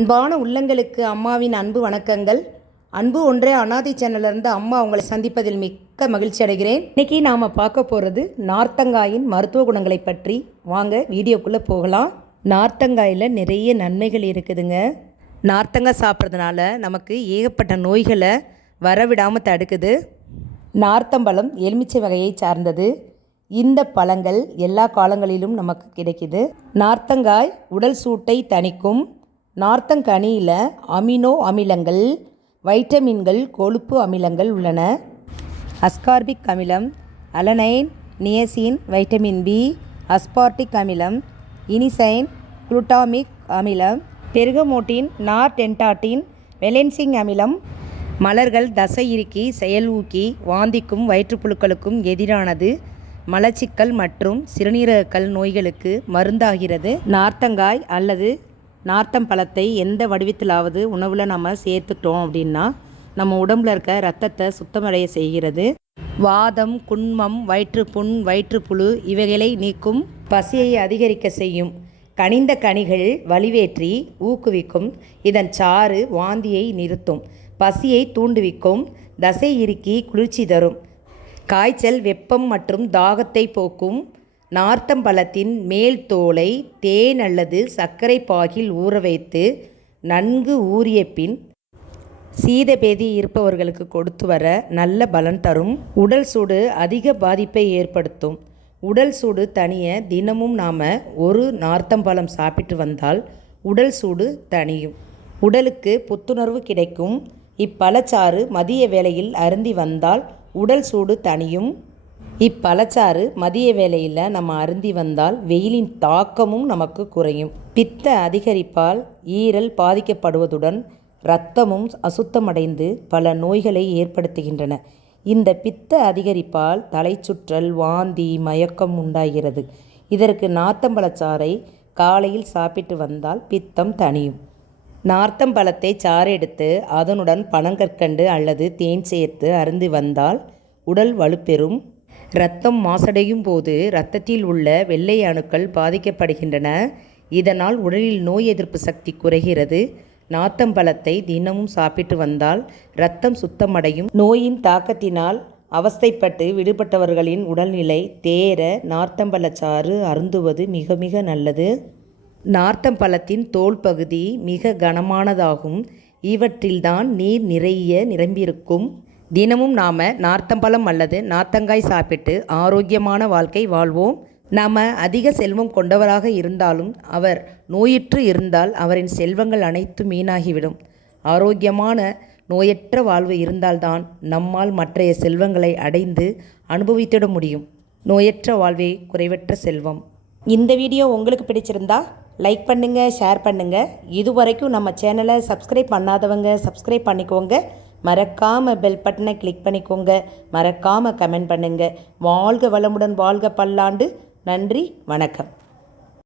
அன்பான உள்ளங்களுக்கு அம்மாவின் அன்பு வணக்கங்கள். அன்பு ஒன்றே அனாதி சேனல்லேருந்து அம்மா உங்களை சந்திப்பதில் மிக்க மகிழ்ச்சி அடைகிறேன். இன்றைக்கி நாம் பார்க்க போகிறது நார்த்தங்காயின் மருத்துவ குணங்களை பற்றி. வாங்க வீடியோக்குள்ளே போகலாம். நார்த்தங்காயில் நிறைய நன்மைகள் இருக்குதுங்க. நார்த்தங்காய் சாப்பிட்றதுனால நமக்கு ஏகப்பட்ட நோய்களை வரவிடாமல் தடுக்குது. நார்த்தம்பழம் எலுமிச்சை வகையை சார்ந்தது. இந்த பழங்கள் எல்லா காலங்களிலும் நமக்கு கிடைக்குது. நார்த்தங்காய் உடல் சூட்டை தணிக்கும் நார்த்தங்கனியில் அமினோ அமிலங்கள் வைட்டமின்கள் கொழுப்பு அமிலங்கள் உள்ளன. அஸ்கார்பிக் அமிலம் alanine niacin vitamin B aspartic அமிலம் இனிசைன் குளுட்டாமிக் அமிலம் பெருகமோட்டின் நார்டென்டாட்டின் வெலென்சிங் அமிலம் மலர்கள் தசை இறுக்கி செயல் ஊக்கி வாந்திக்கும் வயிற்றுப்புழுக்களுக்கும் எதிரானது மலச்சிக்கல் மற்றும் சிறுநீரகக்கல் நோய்களுக்கு மருந்தாகிறது. நார்த்தங்காய் அல்லது நார்த்தம் பழத்தை எந்த வடிவத்திலாவது உணவில் நம்ம சேர்த்துட்டோம் அப்படின்னா நம்ம உடம்புல இருக்க ரத்தத்தை சுத்தமடைய செய்கிறது. வாதம் குன்மம் வயிற்றுப்புண் வயிற்றுப்புழு இவைகளை நீக்கும் பசியை அதிகரிக்க செய்யும். கனிந்த கனிகள் வலிவேற்றி ஊக்குவிக்கும். இதன் சாறு வாந்தியை நிறுத்தும். பசியை தூண்டுவிக்கும். தசை இறுக்கி குளிர்ச்சி தரும். காய்ச்சல் வெப்பம் மற்றும் தாகத்தை போக்கும். நார்த்தம்பழத்தின் மேல் தோலை தேன் அல்லது சர்க்கரை பாகில் ஊற வைத்து நன்கு ஊறிய பின் சீதபேதி இருப்பவர்களுக்கு கொடுத்து வர நல்ல பலன் தரும். உடல் சூடு அதிக பாதிப்பை ஏற்படுத்தும். உடல் சூடு தனிய தினமும் நாம் ஒரு நார்த்தம்பழம் சாப்பிட்டு வந்தால் உடல் சூடு தனியும் உடலுக்கு புத்துணர்வு கிடைக்கும். இப்பழச்சாறு மதிய வேளையில் அருந்தி வந்தால் உடல் சூடு தனியும் இப்பழச்சாறு மதிய வேளையில் நம்ம அருந்தி வந்தால் வெயிலின் தாக்கமும் நமக்கு குறையும். பித்த அதிகரிப்பால் ஈரல் பாதிக்கப்படுவதுடன் இரத்தமும் அசுத்தமடைந்து பல நோய்களை ஏற்படுத்துகின்றன. இந்த பித்த அதிகரிப்பால் தலைச்சுற்றல் வாந்தி மயக்கம் உண்டாகிறது. இதற்கு நார்த்தம்பழச்சாறை காலையில் சாப்பிட்டு வந்தால் பித்தம் தணியும். நார்த்தம்பழத்தை சாறு எடுத்து அதனுடன் பனங்கற்கண்டு அல்லது தேன் சேர்த்து அருந்தி வந்தால் உடல் வலுப்பெறும். இரத்தம் மாசடையும் போது இரத்தத்தில் உள்ள வெள்ளை அணுக்கள் பாதிக்கப்படுகின்றன. இதனால் உடலில் நோய் எதிர்ப்பு சக்தி குறைகிறது. நாத்தம்பழத்தை தினமும் சாப்பிட்டு வந்தால் இரத்தம் சுத்தமடையும். நோயின் தாக்கத்தினால் அவஸ்தைப்பட்டு விடுபட்டவர்களின் உடல்நிலை தேர நார்த்தம்பழச்சாறு அருந்துவது மிக மிக நல்லது. நார்த்தம்பழத்தின் தோல் பகுதி மிக கனமானதாகும். இவற்றில்தான் நீர் நிறைய நிரம்பியிருக்கும். தினமும் நாம் நார்த்தம்பழம் அல்லது நார்த்தங்காய் சாப்பிட்டு ஆரோக்கியமான வாழ்க்கை வாழ்வோம். நாம் அதிக செல்வம் கொண்டவராக இருந்தாலும் அவர் நோயுற்று இருந்தால் அவரின் செல்வங்கள் அனைத்தும் வீணாகிவிடும். ஆரோக்கியமான நோயற்ற வாழ்வு இருந்தால்தான் நம்மால் மற்றைய செல்வங்களை அடைந்து அனுபவித்திட முடியும். நோயற்ற வாழ்வே குறைவற்ற செல்வம். இந்த வீடியோ உங்களுக்கு பிடிச்சிருந்தா லைக் பண்ணுங்கள் ஷேர் பண்ணுங்கள் இதுவரைக்கும் நம்ம சேனலை சப்ஸ்கிரைப் பண்ணாதவங்க சப்ஸ்கிரைப் பண்ணிக்கோங்க. மறக்காமல் பெல் பட்டனை கிளிக் பண்ணிக்கோங்க. மறக்காமல் கமெண்ட் பண்ணுங்கள் வாழ்க வளமுடன் வாழ்க பல்லாண்டு. நன்றி வணக்கம்.